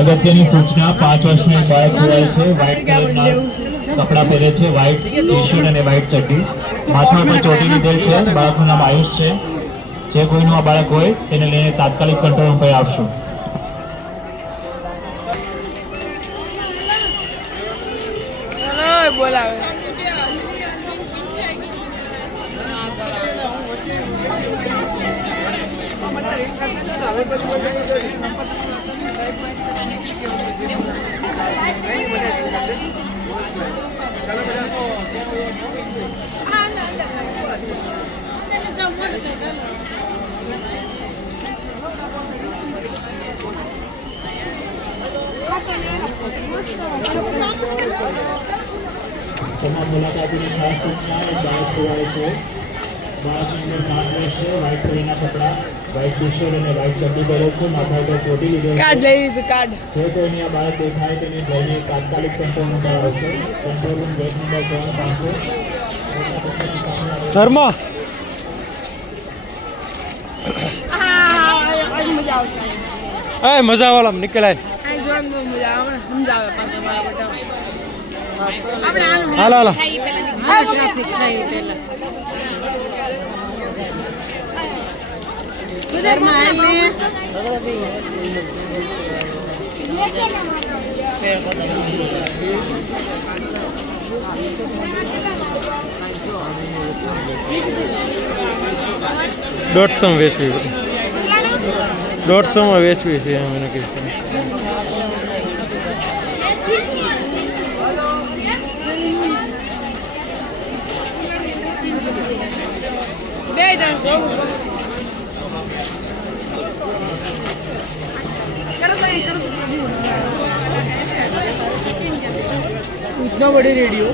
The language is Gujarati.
અગત્યની સૂચના 5 વર્ષની બાળક ખોવાય છે વ્હાઇટ કલરના કપડાં પહેરે છે વ્હાઇટ ટી-શર્ટ અને વ્હાઇટ ચડ્ડી માથા પર ચોટી લીધેલ છે બાળકનું નામ આયુષ છે જે કોઈનું આ બાળક હોય તેને લઈને તાત્કાલિક કંટ્રોલ રૂમ પર આવશો બોલાવે તમામ મુલાકાતીની ખાસ સૂચના એક બાળક ખોવાય છે બાળકની ઉંમર 5 વર્ષ છે વ્હાઇટ કલરના કપડાં વ્હાઇટ ટી-શર્ટ અને વ્હાઇટ ચડ્ડી પહેરે છે માથા પર ચોટી લીધેલ કાર્ડ લઈ લીધું કાર્ડ જે કોઈને આ બાળક દેખાય તેને લઈને તાત્કાલિક કંટ્રોલ રૂમ પર આવશે કંટ્રોલ રૂમ ગેટ નંબર 3 ધર્મ મજા વાળા નીકળાય હાલો હાલો દોઢસો વેચવી 150 વેચવી છે એમ એને કીધું इतना बड़े रेडियो